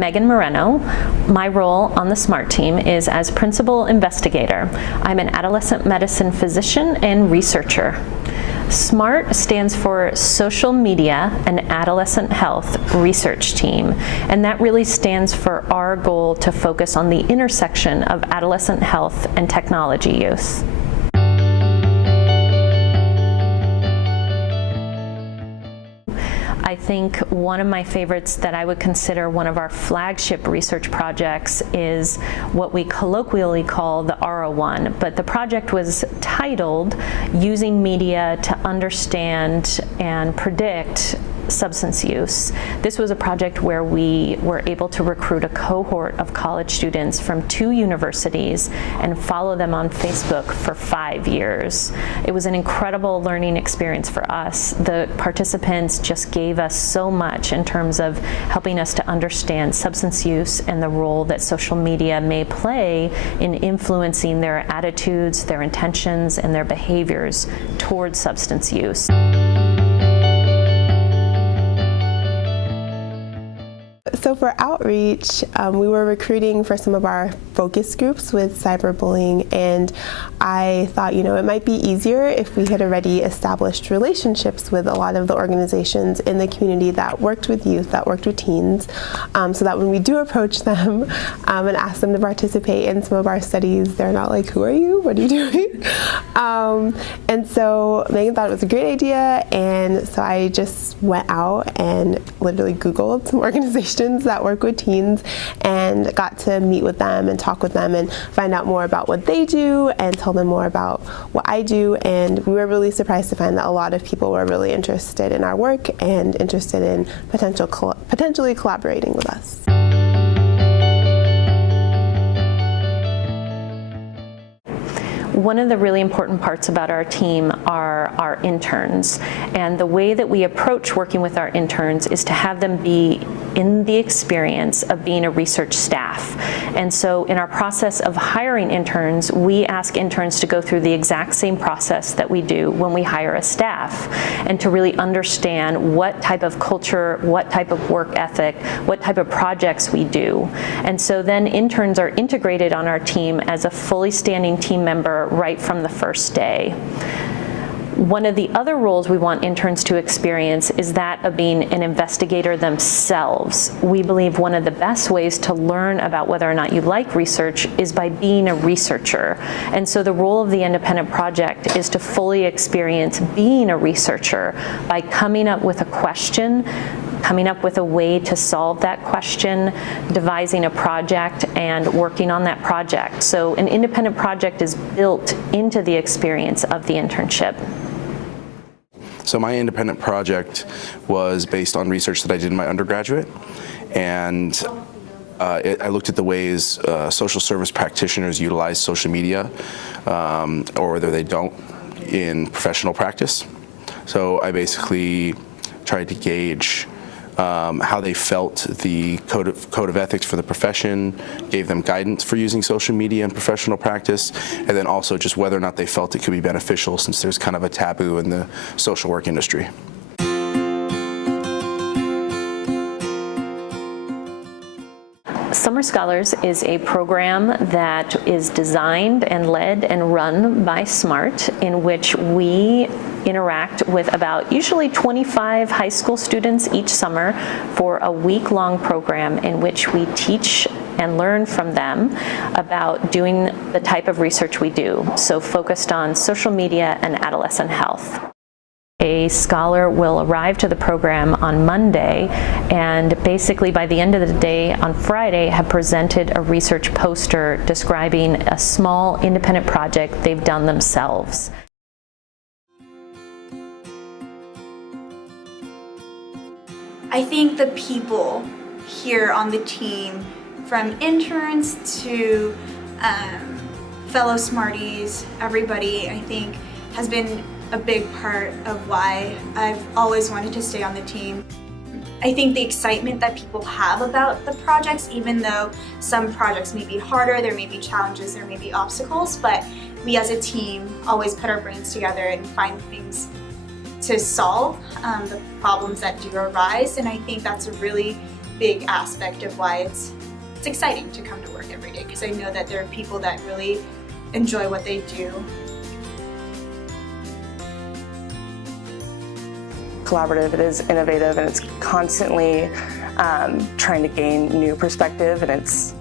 Megan Moreno. My role on the SMAHRT team is as principal investigator. I'm an adolescent medicine physician and researcher. SMAHRT stands for Social Media and Adolescent Health Research Team, and that really stands for our goal to focus on the intersection of adolescent health and technology use. I think one of my favorites that I would consider one of our flagship research projects is what we colloquially call the RO1, but the project was titled Using Media to Understand and Predict Substance Use. This was a project where we were able to recruit a cohort of college students from 2 universities and follow them on Facebook for 5 years. It was an incredible learning experience for us. The participants just gave us so much in terms of helping us to understand substance use and the role that social media may play in influencing their attitudes, their intentions, and their behaviors towards substance use. So for outreach, we were recruiting for some of our focus groups with cyberbullying, and I thought, it might be easier if we had already established relationships with a lot of the organizations in the community that worked with youth, that worked with teens, so that when we do approach them and ask them to participate in some of our studies, they're not like, who are you? What are you doing? And so Megan thought it was a great idea, and so I just went out and literally Googled some organizations that work with teens and got to meet with them and talk with them and find out more about what they do and tell them more about what I do. And we were really surprised to find that a lot of people were really interested in our work and interested in potentially collaborating with us. One of the really important parts about our team are our interns, and the way that we approach working with our interns is to have them be in the experience of being a research staff. And so in our process of hiring interns, we ask interns to go through the exact same process that we do when we hire a staff, and to really understand what type of culture, what type of work ethic, what type of projects we do. And so then interns are integrated on our team as a fully standing team member right from the first day. One of the other roles we want interns to experience is that of being an investigator themselves. We believe one of the best ways to learn about whether or not you like research is by being a researcher. And so the role of the independent project is to fully experience being a researcher by coming up with a question, coming up with a way to solve that question, devising a project, and working on that project. So an independent project is built into the experience of the internship. So my independent project was based on research that I did in my undergraduate, and I looked at the ways social service practitioners utilize social media, or whether they don't, in professional practice. So I basically tried to gauge how they felt the code of ethics for the profession, gave them guidance for using social media in professional practice, and then also just whether or not they felt it could be beneficial, since there's kind of a taboo in the social work industry. Summer Scholars is a program that is designed and led and run by SMAHRT, in which we interact with about usually 25 high school students each summer for a week-long program in which we teach and learn from them about doing the type of research we do, so focused on social media and adolescent health. A scholar will arrive to the program on Monday and basically by the end of the day on Friday have presented a research poster describing a small independent project they've done themselves. I think the people here on the team, from interns to fellow Smarties, everybody, I think, has been a big part of why I've always wanted to stay on the team. I think the excitement that people have about the projects, even though some projects may be harder, there may be challenges, there may be obstacles, but we as a team always put our brains together and find things to solve the problems that do arise, and I think that's a really big aspect of why it's exciting to come to work every day, because I know that there are people that really enjoy what they do. Collaborative, it is innovative, and it's constantly trying to gain new perspective, and it's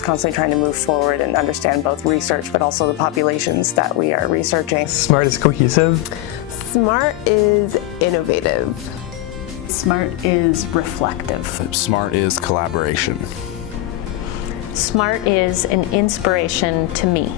constantly trying to move forward and understand both research but also the populations that we are researching. SMAHRT is cohesive. SMAHRT is innovative. SMAHRT is reflective. SMAHRT is collaboration. SMAHRT is an inspiration to me.